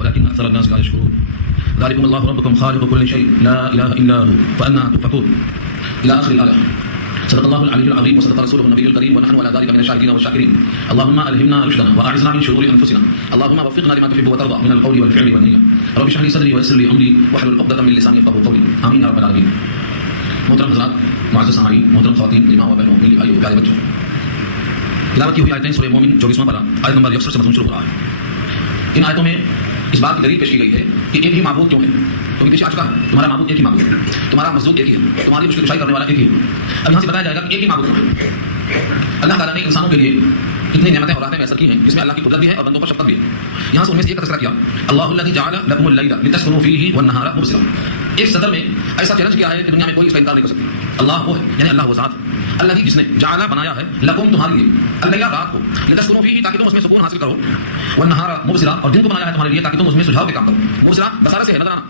ولكن أكثر الناس لا يشكرون. ذلكم الله ربكم خالق كل شيء لا إله إلا هو فأنا تؤفكون. إلى آخر الآية. صدق الله العلي العظيم وصدق رسوله النبي الكريم ونحن على ذلك من الشاهدين والشاكرين. اللهم ألهمنا رشدنا وأعذنا من شرور أنفسنا. اللهم وفقنا لما تحب وترضى من القول والفعل والنية. رب اشرح لي صدري ويسر لي أمري واحلل عقدة من لساني يفقهوا قولي. آمين يا رب العالمين. محترم حضرات، معزز سامعین، محترم خواتین، ماں و بہنوں، میرے بھائیوں، پیارے بچوں، تلاوت کی ہوئی آیتیں سورہ مومن 24واں پارہ آیت نمبر 61 سے مضمون شروع ہو رہا ہے۔ ان آیتوں میں اس بات کی دلیل پیش کی گئی ہے کہ ایک ہی معبود کیوں ہے، کیونکہ پیچھے آ چکا ہے تمہارا معبود ایک ہی معبود ہے، تمہارا مخلوق ایک ہی ہے، تمہاری مشکل کشائی کرنے والا ایک ہی ہے۔ اب یہاں سے بتایا جائے گا کہ ایک ہی معبود کیوں ہے۔ اللہ تعالیٰ نے انسانوں کے لیے اتنی نعمتیں اور راحتیں میسر کی ہیں جس میں اللہ کی قدرت بھی ہے اور بندوں پر شفقت بھی ہے۔ یہاں سے ان میں سے ایک کا تذکرہ کیا، اللہ الذی جعل لکم اللیل لتسکنوا فیہ والنہار مبصرا۔ ایک سطر میں ایسا چیلنج کیا ہے کہ دنیا میں کوئی اس کا انکار نہیں کر سکتا۔ اللہ وہ ہے، یعنی اللہ وہ ذات ہے، اللہ جس نے جعل بنایا ہے لکم تمہارے لیے اللیل رات کو لتسکنوا فیہ تاکہ تم اس میں سکون حاصل کرو، والنہار مبصرا اور دن کو بنایا ہے تمہارے لیے تاکہ تم اس میں سجھاؤ کے کام کرو۔ مبصرا بصارہ سے ہے، نظر آنا،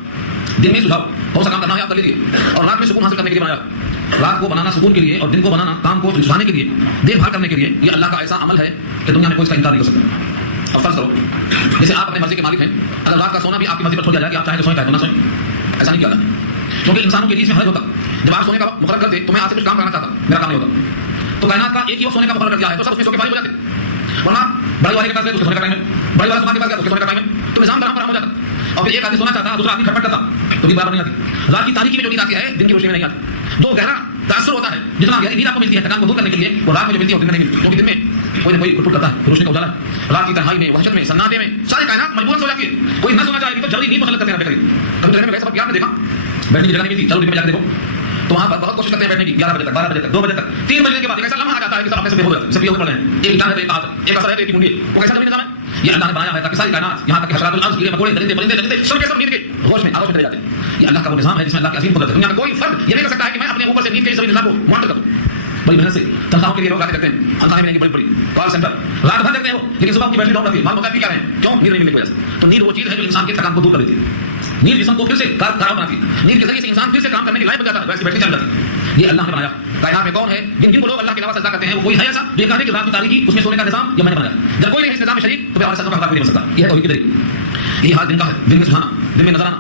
دن میں سجھاؤ کون سا کام کرنا ہے آپ کر لیجیے، اور رات میں سکون حاصل کرنے کے لیے بنایا ہے۔ رات کو بنانا سکون کے لیے اور دن کو بنانا کام کو سجھانے کے لیے، دیکھ بھال کرنے کے لیے۔ یہ اللہ کا ایسا عمل ہے کہ دنیا میں کوئی اس کا انکار نہیں کر سکتا۔ اب فرض کرو جیسے آپ اپنے مرضی کے مالک ہیں، اگر رات کا سونا بھی آپ کی مرضی پر چھوڑ دیا جائے کہ آپ چاہیں تو سوئیں چاہے تو نہ سوئیں، ایسا نہیں کیا جاتا، کیونکہ انسانوں کے بیچ میں حرج ہوتا۔ جب آپ سونے کا وقت مقرر کرتے تو میں آپ سے کچھ کام کرنا چاہتا، میرا کام نہیں ہوتا، تو کائنات کا ایک ہی وقت سونے کا مقرر کر دیا ہے تو سب اس میں سو کے فارغ ہو جاتے، ورنہ بڑے والے کے پاس گئے تو اس کے سونے کا ٹائم ہے، بڑے والا سامان کے پاس گیا تو اس کے سونے کا ٹائم ہے، تو نظام برابر ہو جاتا۔ اور پھر ایک آدمی سونا چاہتا دوسرا آدمی کھٹپٹ کرتا تو بھی برابر نہیں آتی۔ رات کی تاریکی میں جو نیند آتی ہے دن کی روشنی میں نہیں آتی۔ جو گہرا تاثر ہوتا ہے، جتنا گہری نیند آپ کو ملتی ہے تھکان کو دور کرنے کے لیے، وہ رات میں جو ملتی ہے وہ دن میں نہیں ملتی، کیونکہ دن میں کوئی نہ کوئی کھٹ کرتا ہے، روشنی کا اجالا ہے۔ رات کی تنہائی میں، وحشت میں، سناٹے میں ساری کائنات مجبوراً سو جاتی ہے۔ کوئی نہ سونا چاہے تو جلدی نیند مسلط کرتے ہیں بے قریب۔ کبھی ٹرین میں گئے سب یاد میں دیکھا بیٹھنے کی جگہ نہیں ملتی، چلو دن میں جا کے دیکھو تو وہاں پر بہت کوشش کرتے ہیں بیٹھنے کی، 11 بجے تک، 12 بجے تک، 2 بجے تک، 3 بجے کے بعد ایسا لمحہ آ جاتا ہے کہ سب اپنے سے بے ہوش ہو جاتے ہیں، سب یہ پڑ رہے ہیں، ایک جان ہے، ایک ہاتھ ہے، ایک اثر ہے، ایک منڈی ہے۔ وہ کیسا نظام ہے؟ یہ اللہ نے بنایا ہے تاکہ ساری کائنات، یہاں تک کہ حشرات الارض، کیڑے مکوڑے، درندے پرندے لگتے سب کے سب نیند کے ہوش میں، آغوش میں چلے جاتے ہیں۔ یہ اللہ کا وہ نظام ہے جس میں اللہ کی عظیم قدرت ہے۔ دنیا میں کوئی فرد یہ نہیں کر سکتا ہے کہ میں اپنے اوپر سے نیند کے اس نظام کو معطل کر دوں۔ بڑی محنت سے تنخواہوں کے لیے لوگ آتے رہتے ہیں، تنخواہیں ملیں گی بڑی بڑی، کال سینٹر رات بھر دیکھتے ہیں وہ، لیکن صبح کی بیٹری ڈاؤن رہتی ہے، معلوم ہوتا ہے کیا ہے، کیوں؟ نیند نہیں ملنے کی وجہ سے۔ تو نیند وہ چیز ہے جو انسان کے تھکان کو دور کر دیتی ہے، نیند جسم کو پھر سے کارآمد بناتی ہے، نیند کے ذریعے سے انسان پھر سے کام کرنے کے لائق بن جاتا ہے، ویسے بیٹری چل جاتی ہے۔ یہ اللہ نے بنایا۔ کائنات میں کون ہے جن کو لوگ اللہ کے علاوہ سجدہ کرتے ہیں؟ وہ کوئی ہے ایسا جو کہتے کہ رات کی تاریکی اس میں سونے کا نظام یہ میں نے بنایا؟ جب کوئی نہیں اس نظام میں شریک تو پھر اور سجدوں کا حق نہیں بن سکتا۔ یہ ہے توحید کی دلیل۔ یہ حال دن کا ہے، دن میں سجھانا، دن میں نظر آنا۔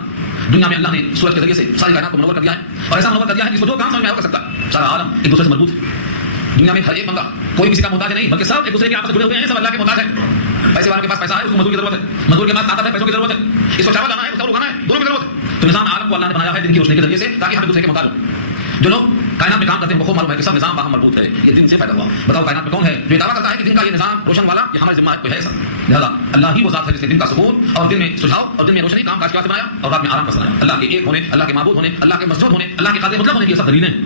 دنیا میں اللہ نے سورج کے ذریعے سے ساری کائنات کو منور کر دیا ہے، اور ایسا منور کر دیا ہے جس کو جو کام سمجھ میں آئے وہ کر سکتا ہے۔ سارا عالم ایک دوسرے سے مربوط ہے۔ دنیا میں ہر ایک بندہ کوئی کسی کا محتاج نہیں، بلکہ سب ایک دوسرے کے آپس میں جڑے ہوئے ہیں، سب اللہ کے محتاج ہیں۔ پیسے والے کے پاس پیسہ ہے، اس کو مزدور کی ضرورت ہے، مزدور کے پاس طاقت ہے، پیسوں کی ضرورت ہے، اس کو چاول لانا ہے، اس کو اگانا ہے، دونوں کی ضرورت ہے۔ تو نظام عالم کو اللہ نے بنایا ہے دن کی روشنی کے ذریعے سے تاکہ ہم ایک دوسرے کے محتاج ہوں۔ جو لوگ کائنات میں کام کرتے ہیں وہ خوب معلوم ہے کہ سب نظام باہم مربوط ہے، یہ دن سے پیدا ہوا۔ بتاؤ کائنات میں کون ہے جو دعویٰ کرتا ہے کہ دن کا یہ نظام روشن والا یہ ہمارے ذمہ ہے ایسا؟ لہٰذا اللہ ہی وہ ذات ہے جس نے دن کا سکون اور دن میں سجھاؤ اور دن میں روشنی کام کاج کے واسطے بنایا اور رات میں آرام کا بنایا۔ اللہ کے ایک ہونے، اللہ کے معبود ہونے، اللہ کے مسجود ہونے، اللہ کے قادر مطلب ہونے کی سب دلیلیں ہیں۔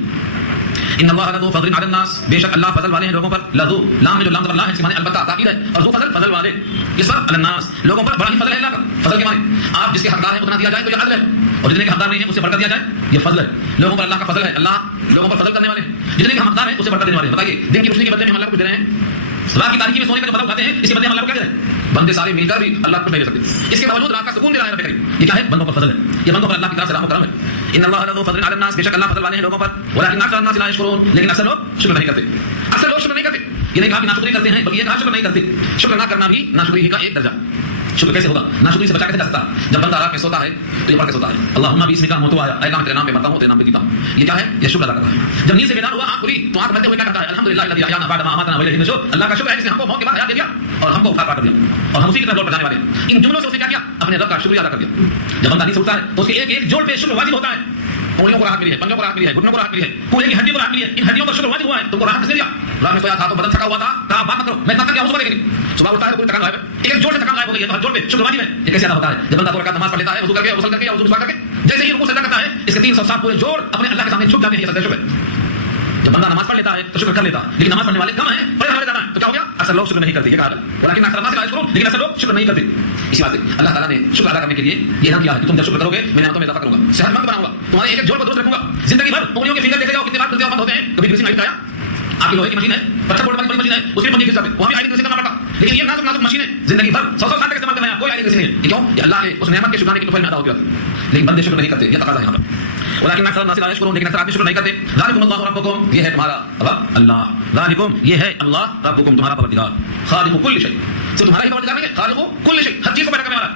ان اللہ لذو فضل علی الناس، بے شک اللہ فضل والے ہیں لوگوں پر۔ لذو لام میں جو لام اللہ ہے اس کے معنی البتہ تاکید ہے، اور ذو فضل فضل والے، اس پر علی الناس لوگوں پر بڑا ہی فضل ہے اللہ کا۔ فضل کے معنی آپ جس کے حقدار ہیں اتنا دیا جائے تو یہ عدل ہے، اور جتنے کے حقدار نہیں ہیں اس سے بڑھ کر دیا جائے یہ فضل ہے۔ لوگوں پر اللہ کا فضل ہے، اللہ لوگوں پر فضل کرنے والے ہیں، جتنے کے حقدار ہیں اس سے بڑھ کر دینے والے ہیں۔ بتائیے دن کی روشنی کے بدلے میں ہم اللہ کو کچھ دے رہے ہیں، رات کی تاریکی میں سونے کا جو بدلہ اٹھاتے ہیں اس کے بدلے ہم اللہ کو کیا دے رہے ہیں؟ بندے سارے مل کر بھی اللہ کو نہیں دے سکتے، اس کے باوجود رات کا سکون دے رہا ہے رب کریم۔ یہ کیا ہے؟ بندوں پر فضل ہے، یہ بندوں پر اللہ کی طرف سے رحم و کرم ہے۔ ان اللہ لذو فضل علی الناس، بے شک اللہ فضل والے ہیں لوگوں پر، ولکن اکثر الناس لا یشکرون، لیکن اکثر لوگ شکر نہیں کرتے۔ اکثر لوگ شکر نہیں کرتے، یہ نہیں کہا کہ ناشکری کرتے ہیں بلکہ یہ کہا شکر نہیں کرتے۔ شکر نہ کرنا بھی ناشکری ہی کا ایک درجہ۔ شکر کیسے ہوگا؟ ناشکری سے بچا کیسے جا سکتا ہے؟ جب بندہ رات میں سوتا ہے تو یہ پڑھ کے سوتا ہے اللہم باسمک اموت واحیا، اے اللہ تیرے نام پہ مرتا ہوں، تیرے نام پہ جیتا ہوں۔ یہ کیا ہے؟ یہ شکر ادا کرتا ہے۔ جب نیند سے بیدار ہوا آنکھ کھلی تو آنکھ ملتے ہوئے کیا کرتا ہے؟ الحمدللہ الذی احیانا بعد ما اماتنا والیہ النشور، اللہ کا شکر ہے جس نے ہم کو موت کے بعد حیات دے دیا اور ہم کو اٹھا کر دیا اور ہم اسی کی طرف لوٹ جانے والے ہیں۔ ان جملوں سے اس نے کیا کیا؟ اپنے رب کا شکریہ ادا کر دیا۔ جب بندہ نیند سے اٹھتا ہے تو اس کے ایک ایک جوڑ پہ شکر واجب ہوتا ہے۔ انگلیوں کو راحت ملی ہے، پنجوں کو راحت ملی ہے، گھٹنوں کو راحت ملی ہے، پورے کی ہڈی کو راحت ملی ہے، ان ہڈیوں پر شکر واجب ہوا ہے، تم کو راحت کس نے دیا؟ رات میں سویا تھا تو بدن تھکا ہوا تھا، کہا بات مت کرو، میں تھک گیا ہوں، صبح دیکھ لی، صبح اٹھتا ہے تو پوری تھکان غائب ہے، ایک جوڑ سے تھکان غائب ہو گئی ہے تو ہر جوڑ پہ شکر واجب ہے۔ یہ کیسے ادا ہوتا ہے؟ جب بندہ 2 رکعت نماز پڑھ لیتا ہے، وضو کر کے، غسل کر کے، وضو مسواک کر کے، جیسے ہی رکوع سجدہ کرتا ہے اس کے 360 پورے جوڑ اپنے اللہ کے سامنے جھک جاتے ہیں، یہ سجدہ شکر ہے۔ جب بندہ نماز پڑھ لیتا ہے تو شکر کر لیتا ہے، لیکن نماز پڑھنے والے کم ہیں، بڑے ہمارے زیادہ ہیں، تو کیا ہو گیا؟ اکثر لوگ شکر نہیں کرتے، یہ کہا ہے لیکن اکثر الناس لا یشکرون، لیکن اکثر لوگ شکر نہیں کرتے۔ اسی واسطے اللہ تعالیٰ نے شکر ادا کرنے کے لیے یہ اعلان کیا ہے کہ تم جب شکر کرو گے میں نعمتوں میں اضافہ کروں گا، صحت مند بناؤں گا، تمہارے ایک ایک جوڑ کو درست رکھوں گا، زندگی بھر انگلیوں کے فنگر دیکھتے جاؤ کتنے بار کرتے ہو بند ہوتے ہیں، کبھی گریسنگ آئل کھایا، آپ کی لوہے کی مشین ہے، پتھر بورڈ والی بڑی مشین ہے، اس میں پنجی گھس جاتے وہاں بھی آئل گریسنگ کرنا پڑتا، لیکن یہ نازک نازک مشین ہے زندگی بھر 100 سال تک استعمال کرنا ہے، کوئی آئل گریسنگ نہیں ہے۔ یہ کیوں؟ یہ اللہ نے اس نعمت کے شکرانے کی توفیل میں ادا ہوتی ہے، لیکن بندے شکر نہیں کرتے، یہ تقاضا ہے یہاں پر۔ ولكن اکثر الناس لا يشكرون، لیکن اکثر آدمی شکر نہیں کرتے۔ ذالکم اللہ ربکم، یہ ہے تمہارا رب اللہ، ذالکم یہ ہے اللہ ربکم تمہارا پروردگار، خالق کل شیء، صرف تمہارا ہی پروردگار نہیں ہے، خالق کل شیء، ہر چیز کو پیدا کرنے والا،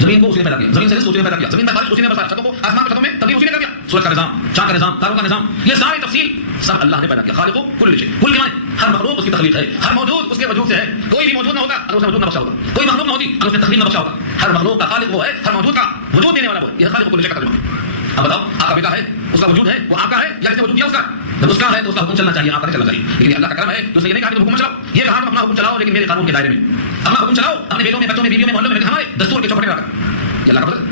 زمین کو اسی نے پیدا کیا, زمین سے رزق اسی نے پیدا کیا, زمین میں بارش اسی نے برسایا, چھتوں کو آسمان کے چھتوں میں تبدیل اسی نے کر دیا, سورج کا نظام, چاند کا نظام, تاروں کا نظام, یہ ساری تفصیل سب اللہ نے پیدا کیا. خالق کل شیء, کل کے معنی ہر مخلوق اس کی تخلیق ہے, ہر موجود اس کے وجود سے ہے. کوئی بھی موجود نہ ہوتا اگر اس نے وجود نہ بخشا ہوتا, کوئی مخلوق نہ ہوتی اگر اس نے تخلیق نہ بخشا ہوتا. ہر مخلوق کا خالق وہ ہے, ہر موجود کا وجود دینے والا وہ ہے. یہ خالق کل شیء کا ترجمہ. اب بتاؤ, آپ کا بیٹا ہے, اس کا وجود ہے, وہ آپ کا ہے یا جس نے وجود دیا اس کا؟ جب اس کا ہے تو اس کا حکم چلنا چاہیے, آپ کا چلنا چاہیے. لیکن اللہ کا کرم ہے کہ اس نے یہ نہیں کہا کہ تم حکم چلاؤ, یہ کہا تم اپنا حکم چلاؤ لیکن میرے قانون کے دائرے میں. اپنا حکم چلاؤ اپنے بیٹوں میں, بچوں میں, بیویوں میں, محلوں میں, لیکن ہمارے دستور کے چوکھٹ میں رکھ. یہ اللہ کا فضل.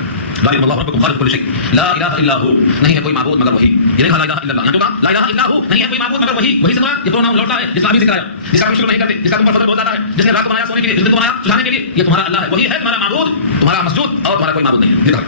ذالکم اللہ ربکم خالق کل شیء لا الہ الا هو, نہیں ہے کوئی معبود مگر وہی. یہ نہیں کہا لا الہ الا اللہ, یہاں تو کہا لا الہ الا هو, نہیں ہے کوئی معبود مگر وہی. وہی سے مراد یہ پروناؤن لوٹتا ہے جس کا ابھی ذکر آیا, جس کا شکر نہیں کرتے, جس کا تم پر فضل بہت زیادہ ہے, جس نے رات کو بنایا سونے کے لیے, جس نے بنایا سجانے کے لیے. یہ تمہارا اللہ ہے, وہی ہے تمہارا معبود, تمہارا مسجود, اور تمہارا کوئی معبود نہیں ہے.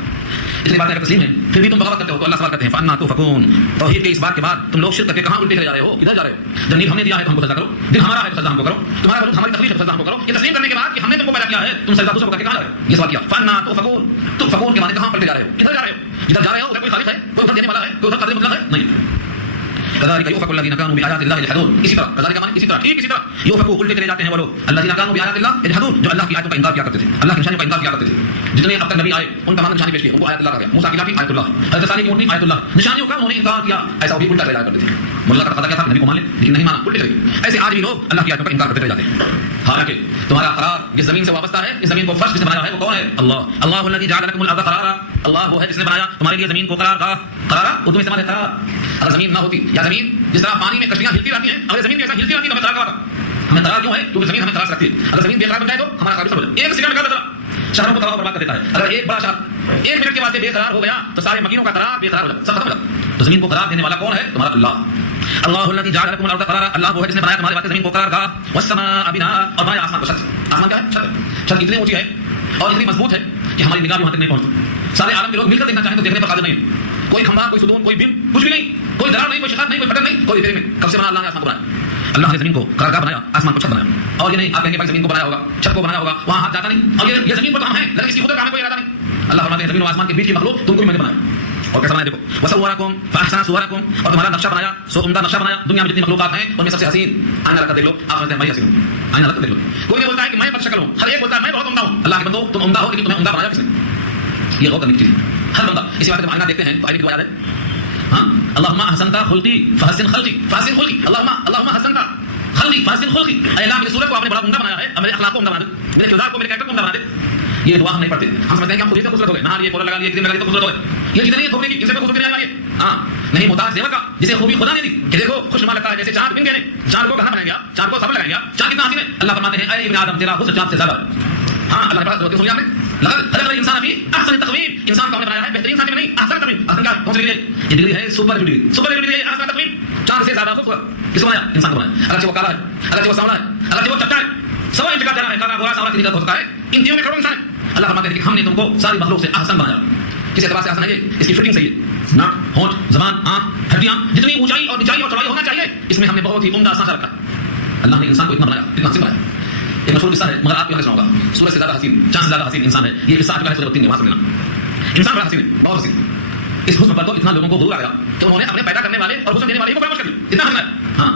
اتنی باتیں اگر تسلیم ہے پھر بھی تم بغاوت کرتے ہو تو اللہ سوال کرتے ہیں فانا تؤفکون. توحید کے اس بات کے بعد تم لوگ شرک کر کے کہاں الٹے چلے جا رہے ہو, کدھر جا رہے ہو؟ جب نیب ہم نے دیا ہے تو ہم کو سجدہ کرو, دل ہمارا ہے تو سجدہ ہم کو کرو, تمہارا وجود ہماری تخلیق ہے تو سجدہ ہم کو کرو. یہ تسلیم کرنے کے بعد کہ ہم نے تم کو پیدا کیا ہے, تم سجدہ دوسروں کو کر کے کہاں جا رہے ہو؟ یہ سوال کیا. فانا تؤفکون, تؤفکون کے معنی کہاں پلٹے جا رہے ہو, کدھر جا رہے ہو؟ جدھر جا رہے ہو ادھر کوئی خالق ہے, کوئی ادھر دینے والا ہے, کوئی ادھر قادر مطلق ہے نہیں. كذلك يؤفك الذين كانوا بآيات الله يجحدون. اسی طرح كذلك معنی اسی طرح ٹھیک اسی طرح یؤفکو الٹے چلے جاتے ہیں وہ لوگ الذين كانوا بآيات الله يجحدون, جو اللہ کی آیتوں کا انکار کیا کرتے تھے, اللہ کی نشانیوں کا انکار کیا کرتے تھے. جتنے اب تک نبی آئے ان تمام نشانی پیش کی, ان کو آیت اللہ کہا گیا. موسیٰ کی لاٹھی آیت اللہ, حضرت صالح کی اونٹنی آیت اللہ, نشانیوں کا انہوں نے انکار کیا. ایسا بھی الٹا چلے جایا کرتے تھے. اللہ کا تقاضا کیا تھا, نبی کو مان لے لیکن نہیں مانا, الٹے چلے. ایسے آج بھی لوگ اللہ کی آیتوں کا انکار کرتے رہ جاتے ہیں. حالانکہ تمہارا قرار جس زمین سے وابستہ ہے, اس زمین کو فرش جس نے بنایا ہے وہ کون ہے؟ اللہ. اللہ الذي جعل لكم الارض قرارا, اللہ وہ ہے جس نے بنایا تمہارے لیے زمین کو قرار کا. قرارا اردو میں استعمال ہے قرار. اگر زمین نہ ہوتی, یا زمین جس طرح پانی میں کشتیاں ہلتی رہتی ہیں, اگر زمین ایسا ہلتی رہتی تو ہمیں قرار کہا. ہمیں قرار کیوں ہے؟ کیونکہ زمین ہمیں قرار رکھتی ہے. اگر زمین بے قرار بن جائے تو ہمارا قرار سب ہو جائے. ایک سیکنڈ میں قرار شہروں کو تباہ و برباد کر دیتا ہے. اگر ایک بڑا شہر ایک منٹ کے واسطے بے قرار ہو گیا تو سارے مکینوں کا قرار بے قرار ہو جاتا, سب ختم ہو جاتا. تو زمین کو قرار دینے والا کون ہے؟ تمہارا اللہ. اللہ الذي جعل لكم الارض قرارا, اللہ وہ ہے جس نے بنایا تمہارے واسطے زمین کو قرار کا. والسماء بناء, اور بنایا آسمان کو چھت. آسمان کیا ہے؟ چھت. چھت اتنی اونچی ہے اور اتنی مضبوط ہے کہ ہماری نگاہ بھی وہاں تک نہیں پہنچتی. سارے عالم کے لوگ مل کر دیکھنا چاہیں تو دیکھنے پر قادر نہیں. کوئی کھمبا, کوئی ستون, کوئی بم, کچھ بھی نہیں, کوئی درار نہیں, کوئی شکایت نہیں, کوئی پٹن نہیں, کوئی میں کب سے بنا اللہ نے آسمان کو بنایا. اللہ نے زمین کو قرارگاہ بنایا, آسمان کو چھت بنایا. اور یہ نہیں آپ کہیں گے بھائی زمین کو بنایا ہوگا, چھت کو بنایا ہوگا, وہاں ہاتھ جاتا نہیں, اور یہ زمین پر تو ہم ہیں لیکن اس کی خود کا ہمیں کوئی ارادہ نہیں. اللہ فرماتے ہیں زمین و آسمان کے بیچ کی مخلوق تم کو بھی میں نے بنایا. اور کیسا بنایا دیکھو, وصورکم فاحسن صورکم, اور تمہارا نقشہ بنایا, سو عمدہ نقشہ بنایا. دنیا میں جتنی مخلوقات ہیں ان میں سب سے حسین آئینہ رکھ کر دیکھ لو, آپ سمجھتے ہیں میں حسین ہوں. آئینہ رکھ کر دیکھ لو. کوئی نہیں بولتا ہے کہ میں بد شکل ہوں, ہر ایک بولتا ہے میں بہت عمدہ ہوں. اللہ کے بندو تم عمدہ ہو لیکن تمہیں عمدہ بنایا کس نے؟ یہ غور کرنے کی چیز ہے. ہر بندہ اسی بات جب آئینہ دیکھتے ہیں تو آئینے کی وجہ ہے ہاں اللهم احسنت خلقی فحسن خلقی, فحسن خلقی. اللهم احسنت خلقی فحسن خلقی. اے اللہ میری صورت کو آپ نے بڑا عمدہ بنایا ہے, میرے اخلاق کو عمدہ بنا دے, میرے کردار کو, میرے کریکٹر کو عمدہ بنا دے. یہ دعا ہم نہیں پڑھتے, ہم سمجھتے ہیں کہ ہم خود ہی سے خوبصورت ہو گئے, نہا لیے, پاؤڈر لگا لیے, کریم لگا لی تو خوبصورت ہو گئے. یہ چیزیں نہیں تھوڑی, ان سے کوئی خوبصورتی نہیں آئی. ہاں نہیں, محتاج سیوا کا جسے خوبی خدا نے دی کہ دیکھو خوشنما لگتا ہے جیسے چاند بن گئے, چاند کو کہاں بنائیں گے, چاند کو سب لگائیں گے, چاند کتنا حسین ہے. اللہ فرماتے ہیں اے ابن آدم تیرا حسن چاند سے زیادہ. ہاں اللہ نے بڑا سنیا میں خلق الانسان فی احسن تقویم, انسان کو ہم نے بنایا ہے بہترین انسان میں نہیں, احسن تقویم. احسن کیا کون سی ڈگری ہے؟ یہ ڈگری ہے سپر ڈگری. سپر ڈگری ہے احسن تقویم, چاند سے زیادہ خوبصورت. کس کو بنایا؟ انسان کو بنایا. اگرچہ وہ کالا ہے, اگرچہ وہ سانولا ہے, اگرچہ وہ چپٹا ہے, سوا انچ کا چہرہ ہے, کالا گورا سانولا کی نگاہ ہو سکتا ہے, ان تینوں میں کروڑوں انسان ہے. اللہ فرماتے ہیں کہ ہم نے تم کو ساری مخلوق سے احسن بنایا. کس اعتبار سے احسن ہے؟ یہ اس کی فٹنگ صحیح ہے, ناک, ہونٹ, زبان, آنکھ, ہڈیاں, جتنی اونچائی اور نچائی اور چوڑائی ہونا چاہیے اس میں ہم نے بہت ہی عمدہ سانچہ رکھا. اللہ نے انسان کو اتنا بنایا, اتنا حسین بنایا. ایک مشہور قصہ ہے مگر آپ کو یاد رکھنا ہوگا. سورج سے زیادہ حسین, چاند سے زیادہ حسین انسان ہے. یہ قصہ آ چکا ہے سورہ 3 میں, وہاں سمجھنا. انسان بڑا حسین ہے, بہت حسین. اس حسن پر تو اتنا لوگوں کو غرور آ گیا کہ انہوں نے اپنے پیدا کرنے والے اور حسن دینے والے کو فراموش کر دیا. اتنا حسن ہے. ہاں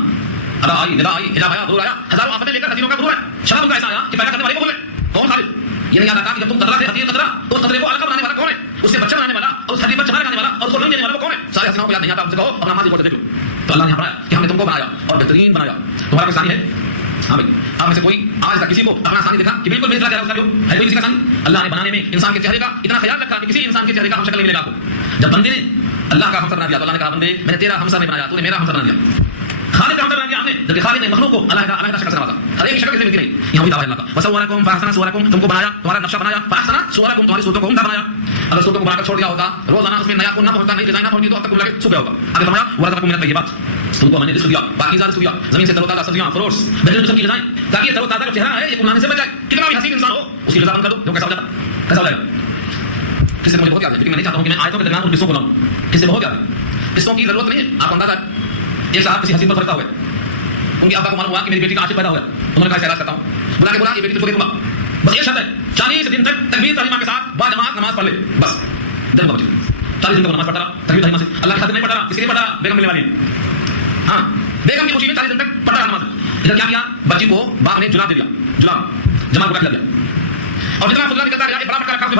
ادا آئی, ندا آئی, حجاب آیا, غرور آیا, ہزاروں آفتیں لے کر حسینوں کا غرور ہے. شراب ان کا ایسا آیا کہ پیدا کرنے والے کو بھول گئے کون خالق. یہ نہیں یاد آتا کہ جب تم قطرہ سے حقیقت قطرہ, تو اس قطرے کو الگ بنانے والا کون ہے, اس سے بچہ بنانے والا, اور اس ہڈی پر چمڑا لگانے والا, اور اس کو لون دینے والا وہ کون ہے. سارے حسینوں کو یاد نہیں آتا, ان سے کہو اپنا ماضی کو دیکھ لو. تو اللہ نے بنایا کہ ہم نے تم کو بنایا اور بہترین بنایا. تمہارا کوئی ثانی ہے؟ ہاں بھائی, آپ میں سے کوئی آج تک کسی کو اپنا ثانی دیکھا کہ بالکل میری طرح چہرہ اس کا ہے؟ کوئی کسی کا ثانی؟ اللہ نے بنانے میں انسان کے چہرے کا اتنا خیال رکھا کہ کسی انسان کے چہرے کا ہم شکل نہیں ملے گا آپ کو. جب بندے نے اللہ کا ہمسر بنا دیا تو اللہ نے کہا بندے میں نے تیرا ہمسر نہیں بنایا, تو نے میرا ہمسر بنا دیا. خالق کا ہمسر بنا دیا ہم نے, جبکہ خالق نے مخلوق کو علیحدہ شکل سے نوازا. ہر ایک شکل سے ملتی نہیں. یہاں بھی دعویٰ ہے اللہ کا, وصورکم فاحسن صورکم, تم کو بنایا, تمہارا نقشہ بنایا, فاحسن صورکم, تمہاری صورتوں کو عمدہ بنایا. اگر صورتوں کو بنا کر چھوڑ دیا ہوتا, روزانہ اس میں نیا خون نہ پہنچتا, نئی ڈیزائن نہ پہنچتی, تو اب تک لگے سو گیا ہوگا. آگے فرمایا ورزقکم من الطیبات, تم کو ہم نے رزق دیا, پاکیزہ رزق دیا, زمین سے تر و تازہ سبزیاں, فروٹس, بہترین قسم کی غذائیں, تاکہ یہ تر و تازہ کا چہرہ ہے یہ قرآن سے بچ جائے. کتنا بھی حسین انسان ہو اس کی غذا بند کر دو, جو کیسا ہو جاتا, کیسا ہو جائے گا. کس سے مجھے بہت یاد ہے, لیکن میں نہیں چاہتا ہوں کہ میں آیتوں کے درمیان ان قصوں کو لاؤں. کس سے بہت یاد ہے, قصوں کی ضرورت نہیں ہے. آپ کو اندازہ ہے ایک صاحب کسی حسین پر فرشتہ ہوئے, ان کے ابا کو معلوم ہوا کہ میری بیٹی کا عاشق پیدا ہوا ہے, انہوں نے کہا علاج کرتا ہوں. بلا کے بولا یہ بیٹی تجھ کو دیکھوں گا, بس یہ شرط ہے 40 دن تک تکبیر تحریمہ کے ساتھ با جماعت نماز پڑھ لے, بس دن کا بچے 40 دن تک نماز پڑھتا رہا تکبیر تحریمہ سے. اللہ کی خاطر نہیں پڑھتا رہا, کسی لیے پڑھتا رہا, بیگم ملنے والی ہے. ہاں بیگم کی خوشی میں 40 دن تک پڑھتا رہا نماز. ادھر کیا کیا, بچی کو باپ نے جلاب دے دیا, جلاب جمال کو رکھ دیا, اور جتنا فضلہ نکلتا رہا, بڑا بڑا کام